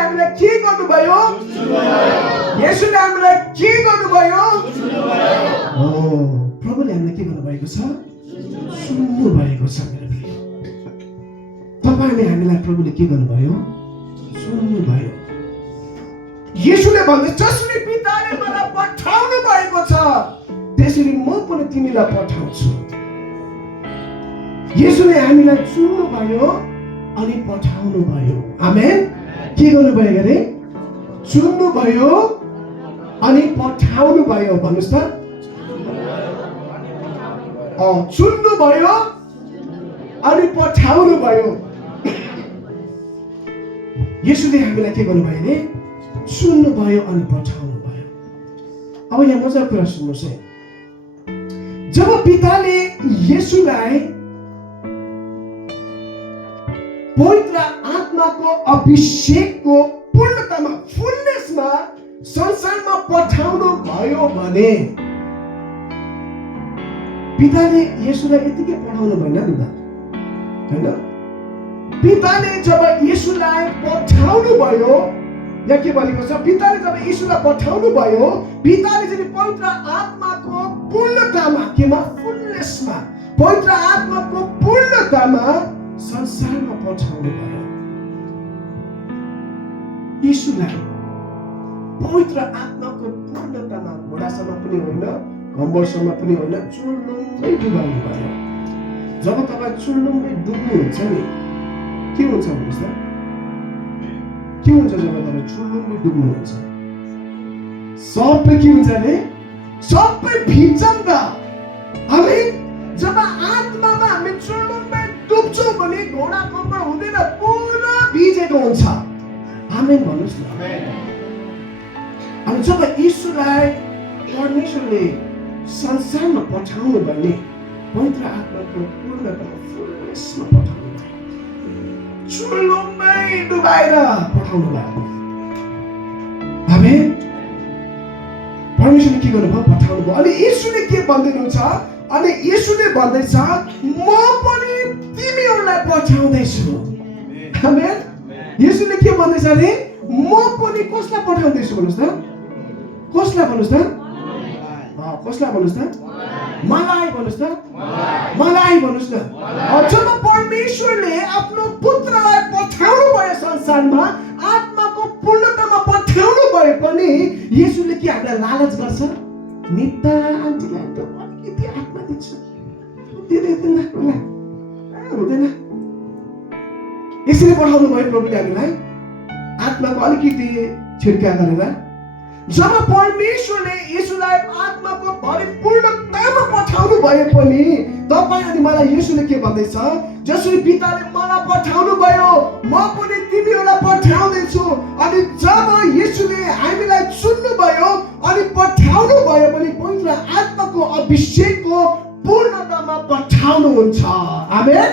हामीलाई के गर्नुभयो? येशूले हामीलाई के गर्नुभयो? प्रभुले हामीलाई के गर्नुभएको छ? सुन्नु भएको छ मेरो भाइ। तपाईले हामीलाई प्रभुले के गर्नुभयो? सुन्नु भयो। येशूले भन्दै जसरी पिताले मलाई पठाउनु भएको छ त्यसरी म पनि तिमीलाई पठाउँछु। येशूले हामीलाई सुन्नु भयो अनि पठाउनु भयो। आमेन। के गर्नु भयो गरे? सुन्नु भयो अनि पठाउनु भयो। भन्नुस् त। सुन्नु भयो अनि पठाउनु भयो। येशूले हामीलाई के गर्नु भयो नि? सुन्नु भयो अनि पठाउनु भयो। अब यहाँ मजाको कुरा सुन्नुहोस् है। जब पिताले येशूलाई पवित्र आत्माको अभिषेकको पूर्णतामा फुलनेसमा संसारमा पठाउनु भयो भने पिताले येशूलाई यतिकै पठाउनु भएन नि त, हैन? पिताले जब येशूलाई पठाउनु भयो, या के भनेको छ? पिताले जब येशूलाई पठाउनु भयो, पिताले चाहिँ पवित्र आत्माको पूर्णतामा, केमा? फुलनेसमा, पवित्र आत्माको पूर्णतामा संसारमा पठाउनु भयो। येशूलाई पवित्र आत्माको पूर्णतामा घोडासम्म पनि होइन, घम्बरसम्म पनि होइन, चुल्लुमै डुबाउनु भयो। जब तपाईँ चुल्लुमै डुब्नुहुन्छ नि के हुन्छ भन्नुहोस् त? के हुन्छ जब तपाईँ चुल्लुमै डुब्नुहुन्छ? सबै के हुन्छ नि? सबै भिज्छ नि त। हामी जब आत्मामा हामी चुल्लुमै डुब्छौँ भने घोडा कम्बर हुँदैन, पुरा भिजेको हुन्छ। आमेन भन्नुहोस् न। अनि जब येशूलाई परमेश्वरले संसारमा पठाउनु भने पवित्र आत्माको पूर्णतामा फुलनेसमा पठाउनु भयो, चुल्लुमै डुबाएर पठाउनु भयो। आमेन। परमेश्वरले के गर्नुभयो? पठाउनु भयो। अनि येशूले के भन्दै हुनुहुन्छ? अनि येशूले भन्दैछ म पनि तिमीहरूलाई पठाउँदैछु। आमेन। येशूले के भन्दैछ अरे? म पनि कसलाई पठाउँदैछु भन्नुहोस् त? कसलाई भन्नुहोस् त? कसलाई भन्नुहोस् त? मलाई भन्नुहोस् त। मलाई भन्नुहोस् न। जब परमेश्वरले आफ्नो पुत्रलाई पठाउनु भयो संसारमा, आत्माको पूर्णतामा पठाउनु भए पनि येशूले के हामीलाई लालच गर्छ? निता आन्टीलाई त अलिकति आत्मा दिन्छु, दिँदैन होला, हुँदैन। यसरी पठाउनु भयो प्रभुले हामीलाई आत्माको अलिकति छिर्का गरेर। जब परमेश्वरले येशूलाई आत्माको परिपूर्णतामा पठाउनु भए पनि तपाईँ अनि मलाई येशूले के भन्दैछ? जसरी पिताले मलाई पठाउनु भयो म पनि तिमीहरूलाई पठाउँदैछु। अनि जब येशूले हामीलाई सुन्नु भयो अनि पठाउनु भयो भने पवित्र आत्माको अभिषेकको पूर्णतामा पठाउनुहुन्छ। आमेन।